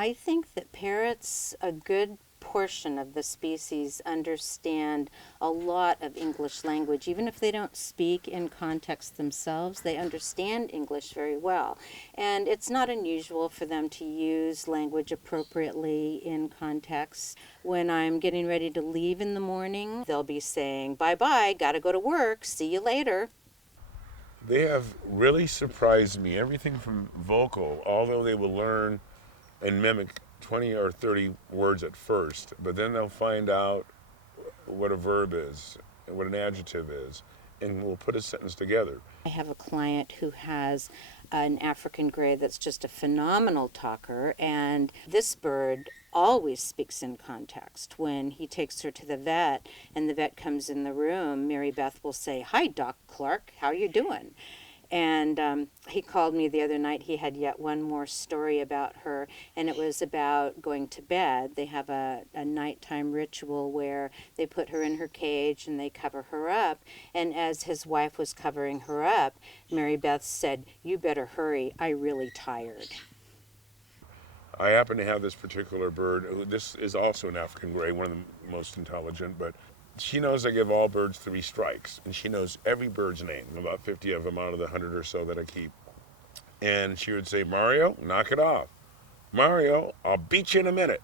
I think that parrots, a good portion of the species, understand a lot of English language. Even if they don't speak in context themselves, they understand English very well. And it's not unusual for them to use language appropriately in context. When I'm getting ready to leave in the morning, they'll be saying, "Bye-bye, gotta go to work, see you later." They have really surprised me. Everything from vocal, although they will learn and mimic 20 or 30 words at first, but then they'll find out what a verb is and what an adjective is, and we'll put a sentence together. I have a client who has an African gray that's just a phenomenal talker, and this bird always speaks in context. When he takes her to the vet and the vet comes in the room, Mary Beth will say, "Hi, Doc Clark, how you doing?" And he called me the other night. He had yet one more story about her, and it was about going to bed. They have a nighttime ritual where they put her in her cage and they cover her up. And as his wife was covering her up, Mary Beth said, "You better hurry. I'm really tired." I happen to have this particular bird. This is also an African gray, one of the most intelligent, but she knows I give all birds 3 strikes, and she knows every bird's name, about 50 of them out of the 100 or so that I keep. And she would say, "Mario, knock it off. Mario, I'll beat you in a minute.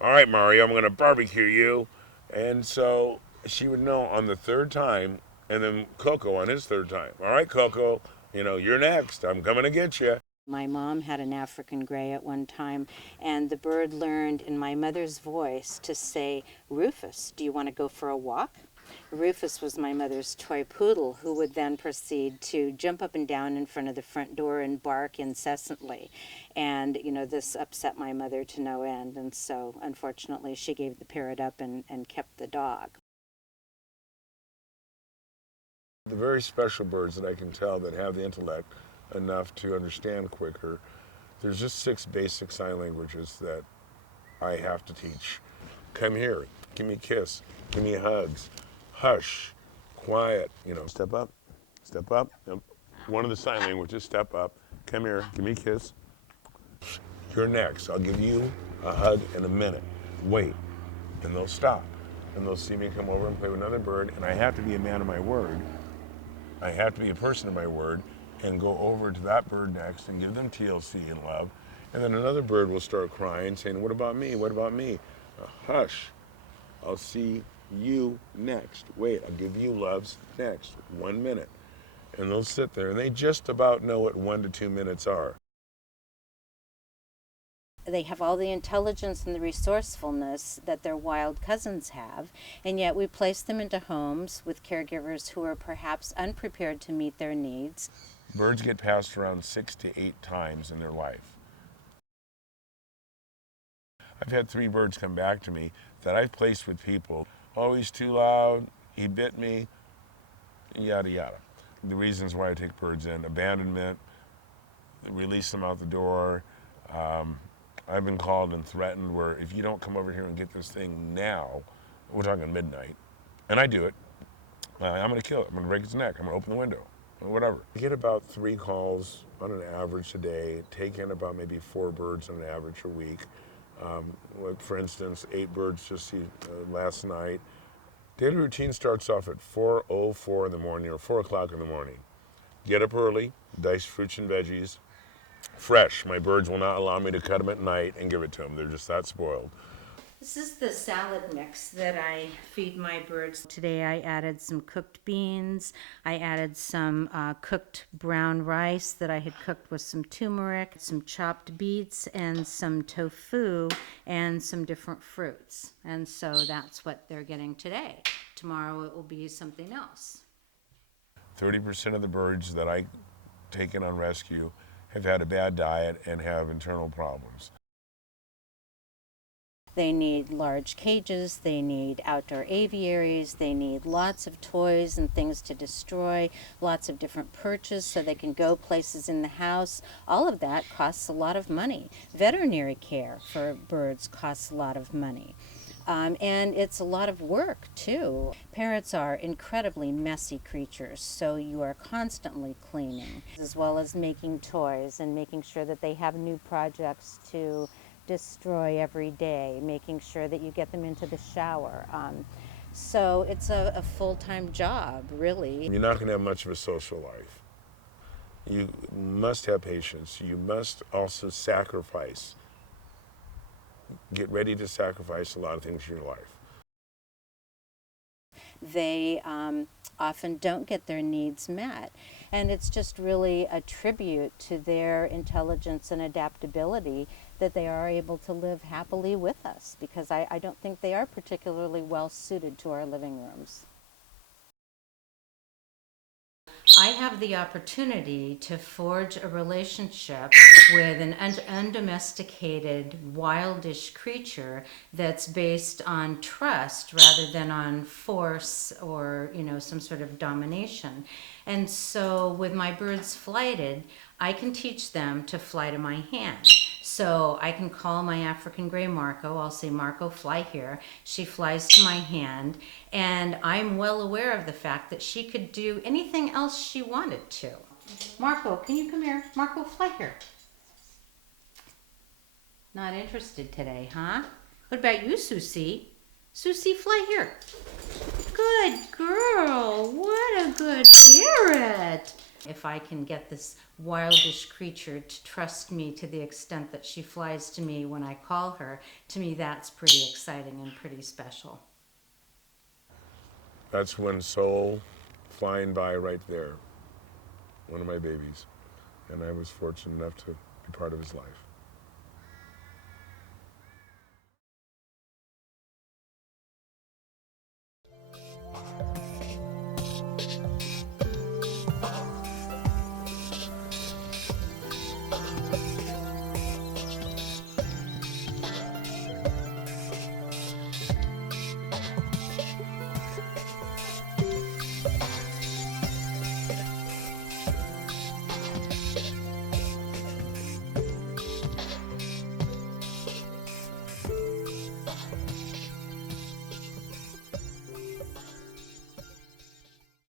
All right, Mario, I'm going to barbecue you." And so she would know on the 3rd time, and then Coco on his 3rd time. "All right, Coco, you're next. I'm coming to get you." My mom had an African gray at one time, and the bird learned in my mother's voice to say, "Rufus, do you want to go for a walk?" Rufus was my mother's toy poodle, who would then proceed to jump up and down in front of the front door and bark incessantly. And, this upset my mother to no end, and so unfortunately she gave the parrot up and kept the dog. The very special birds that I can tell that have the intellect enough to understand quicker, there's just 6 basic sign languages that I have to teach. Come here, give me a kiss, give me hugs, hush, quiet, step up, step up. One of the sign languages, step up, come here, give me a kiss. You're next, I'll give you a hug in a minute. Wait, and they'll stop. And they'll see me come over and play with another bird, and I have to be a man of my word. I have to be a person of my word and go over to that bird next and give them TLC and love. And then another bird will start crying, saying, "What about me? What about me?" Hush. I'll see you next. Wait, I'll give you loves next. 1 minute. And they'll sit there, and they just about know what 1 to 2 minutes are. They have all the intelligence and the resourcefulness that their wild cousins have, and yet we place them into homes with caregivers who are perhaps unprepared to meet their needs. Birds get passed around 6 to 8 times in their life. I've had 3 birds come back to me that I've placed with people. "Oh, he's too loud, he bit me," yada yada. The reasons why I take birds in: abandonment, release them out the door. I've been called and threatened where if you don't come over here and get this thing now, we're talking midnight, and I do it, I'm going to kill it. I'm going to break its neck. I'm going to open the window, or whatever. I get about 3 calls on an average a day, take in about maybe 4 birds on an average a week. For instance, 8 birds just last night. Daily routine starts off at 4:04 in the morning or 4 o'clock in the morning. Get up early, dice fruits and veggies, fresh. My birds will not allow me to cut them at night and give it to them. They're just that spoiled. This is the salad mix that I feed my birds. Today I added some cooked beans. I added some cooked brown rice that I had cooked with some turmeric, some chopped beets, and some tofu, and some different fruits. And so that's what they're getting today. Tomorrow it will be something else. 30% of the birds that I take in on rescue have had a bad diet and have internal problems. They need large cages, they need outdoor aviaries, they need lots of toys and things to destroy, lots of different perches so they can go places in the house. All of that costs a lot of money. Veterinary care for birds costs a lot of money. And it's a lot of work too. Parrots are incredibly messy creatures, so you are constantly cleaning, as well as making toys and making sure that they have new projects to destroy every day, making sure that you get them into the shower. So it's a full-time job, really. You're not going to have much of a social life. You must have patience. You must also sacrifice. Get ready to sacrifice a lot of things in your life. They often don't get their needs met. And it's just really a tribute to their intelligence and adaptability that they are able to live happily with us, because I don't think they are particularly well suited to our living rooms. I have the opportunity to forge a relationship with an undomesticated, wildish creature that's based on trust rather than on force or, some sort of domination. And so with my birds flighted, I can teach them to fly to my hand. So I can call my African gray Marco. I'll say, Marco, fly here. She flies to my hand. And I'm well aware of the fact that she could do anything else she wanted to. Marco, can you come here? Marco, fly here. Not interested today, huh? What about you, Susie? Susie, fly here. Good girl. What a good parrot. If I can get this wildish creature to trust me to the extent that she flies to me when I call her, to me that's pretty exciting and pretty special. That's when Soul flying by right there, one of my babies, and I was fortunate enough to be part of his life.